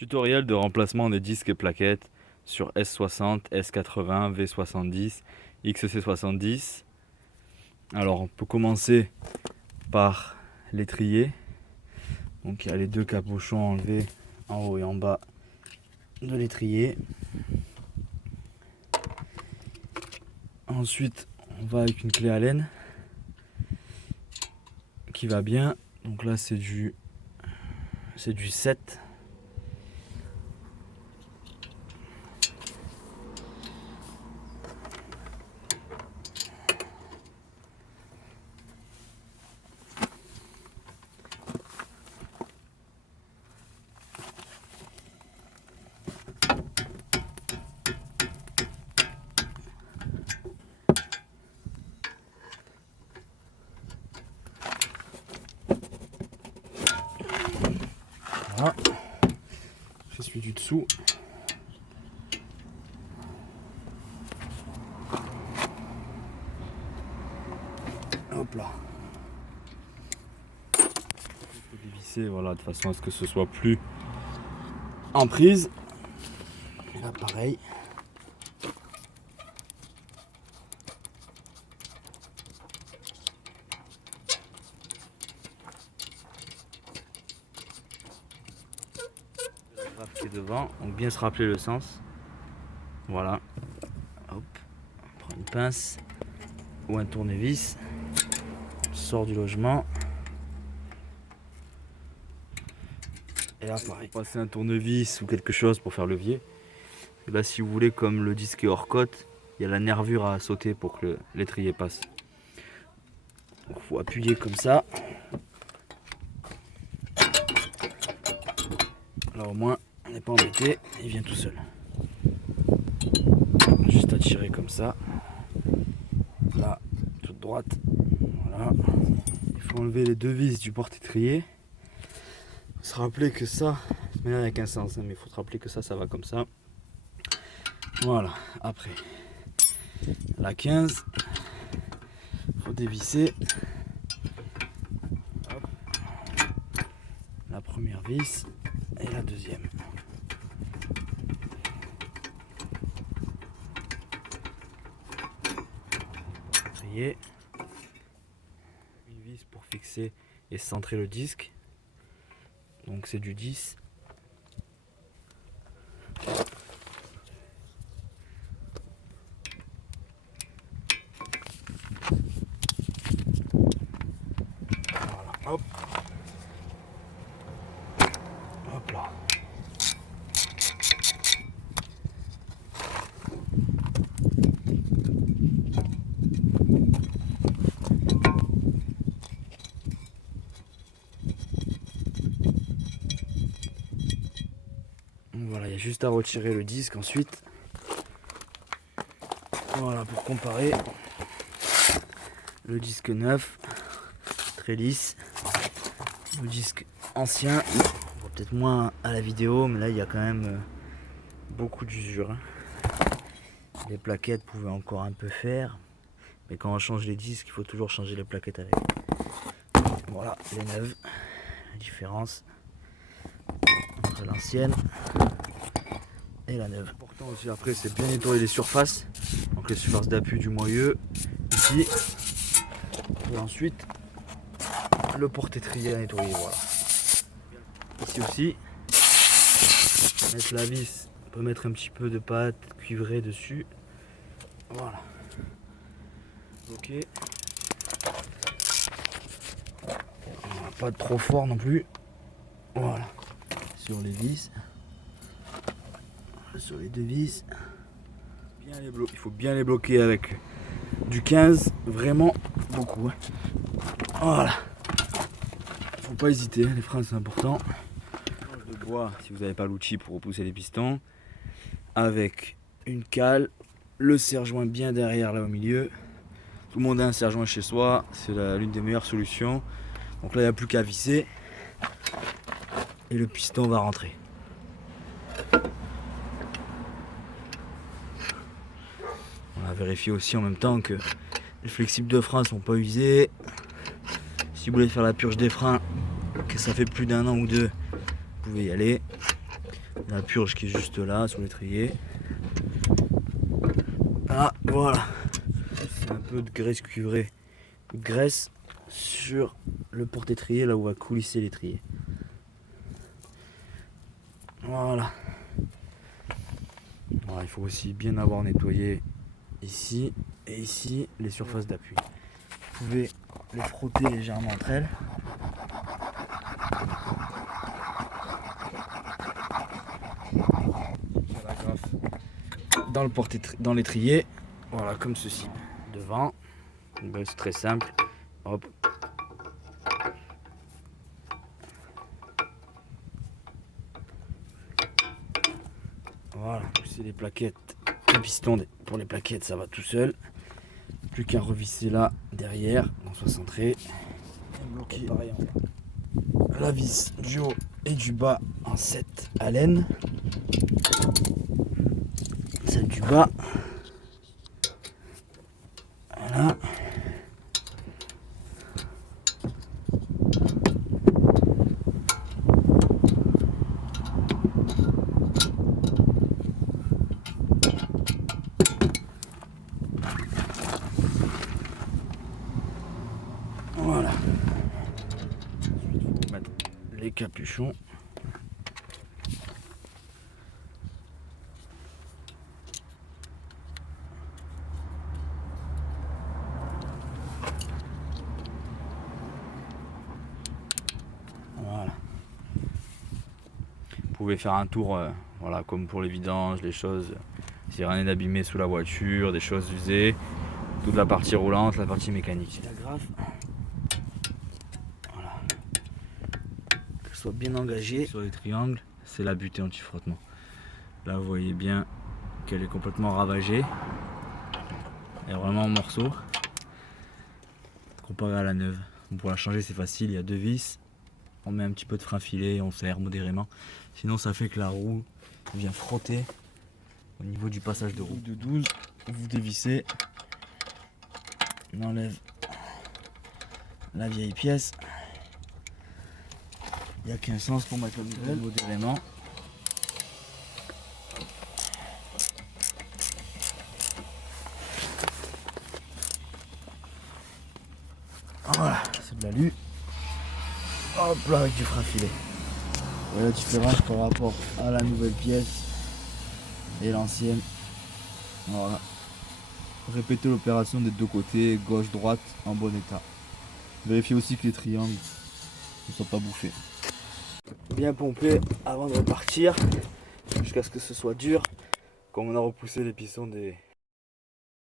Tutoriel de remplacement des disques et plaquettes sur S60, S80, V70, XC70. Alors on peut commencer par l'étrier. Donc il y a les deux cabochons enlevés en haut et en bas de l'étrier. Ensuite on va avec une clé Allen qui va bien. Donc là c'est du 7. Voilà, je suis du dessous. Hop là. Il faut dévisser, voilà, de façon à ce que ce soit plus en prise. Et là pareil. Qui est devant, donc bien se rappeler le sens. Voilà, hop, on prend une pince ou un tournevis, on sort du logement et là pareil, passer un tournevis ou quelque chose pour faire levier. Et là si vous voulez, comme le disque est hors cote, il y a la nervure à sauter pour que l'étrier passe. Donc il faut appuyer comme ça. Là au moins on n'est pas embêté, il vient tout seul. Juste à tirer comme ça. Là, toute droite. Voilà. Il faut enlever les deux vis du porte-étrier. Il faut se rappeler que ça, de manière avec un sens, mais il faut se rappeler que ça va comme ça. Voilà. Après, la 15, il faut dévisser. Hop. La première vis et la deuxième. Une vis pour fixer et centrer le disque, donc c'est du 10. Voilà, hop, hop là. Voilà, il y a juste à retirer le disque ensuite. Voilà, pour comparer le disque neuf, très lisse, le disque ancien, on voit peut-être moins à la vidéo, mais là il y a quand même beaucoup d'usure. Les plaquettes pouvaient encore un peu faire, mais quand on change les disques, il faut toujours changer les plaquettes avec. Voilà, les neuves, la différence entre l'ancienne et la neuve. Important aussi après, c'est bien nettoyer les surfaces, donc les surfaces d'appui du moyeu ici, et ensuite le porte-étrier à nettoyer. Voilà. Ici aussi, mettre la vis, on peut mettre un petit peu de pâte cuivrée dessus. Voilà. Ok. Pas trop fort non plus. Voilà. Sur les vis. Sur les deux vis. Il faut bien les bloquer avec du 15. Vraiment beaucoup. Hein. Voilà. Faut pas hésiter. Les freins c'est important. De bois si vous n'avez pas l'outil pour repousser les pistons. Avec une cale. Le serre-joint bien derrière là au milieu. Tout le monde a un serre-joint chez soi. C'est l'une des meilleures solutions. Donc là il n'y a plus qu'à visser. Et le piston va rentrer. On va vérifier aussi en même temps que les flexibles de frein sont pas usés. Si vous voulez faire la purge des freins, que ça fait plus d'1 an ou 2, vous pouvez y aller. La purge qui est juste là sur l'étrier. Ah voilà. C'est un peu de graisse cuivrée. Graisse sur le porte-étrier là où va coulisser l'étrier. Voilà. Voilà. Il faut aussi bien avoir nettoyé ici et ici les surfaces d'appui. Vous pouvez les frotter légèrement entre elles. Dans l'étrier, voilà, comme ceci. Devant, ben, c'est très simple. Hop. Voilà, c'est les plaquettes, le piston pour les plaquettes, ça va tout seul. Plus qu'à revisser là derrière, qu'on soit centré. Et bloquer pareil en bas. La vis du haut et du bas en 7 à laine. Celle du bas. Voilà. Voilà. Ensuite, il faut mettre les capuchons. Voilà. Vous pouvez faire un tour, voilà, comme pour les vidanges, les choses. S'il n'y a rien d'abîmé sous la voiture, des choses usées, toute la partie roulante, la partie mécanique. La graffe. Voilà. Qu'elle soit bien engagée. Sur les triangles, c'est la butée anti-frottement. Là, vous voyez bien qu'elle est complètement ravagée. Elle est vraiment en morceaux. Comparé à la neuve. Pour la changer, c'est facile, il y a 2 vis. On met un petit peu de frein filet, on serre modérément. Sinon, ça fait que la roue vient frotter au niveau du passage de roue. De 12, vous dévissez. On enlève la vieille pièce. Il n'y a qu'un sens pour mettre le nouvelle modérément. Voilà, c'est de l'alu. Hop là, avec du frein filet. Et la différence par rapport à la nouvelle pièce et l'ancienne. Voilà. Répétez l'opération des deux côtés, gauche, droite, en bon état. Vérifiez aussi que les triangles ne soient pas bouffés. Bien pomper avant de repartir, jusqu'à ce que ce soit dur, comme on a repoussé les pistons des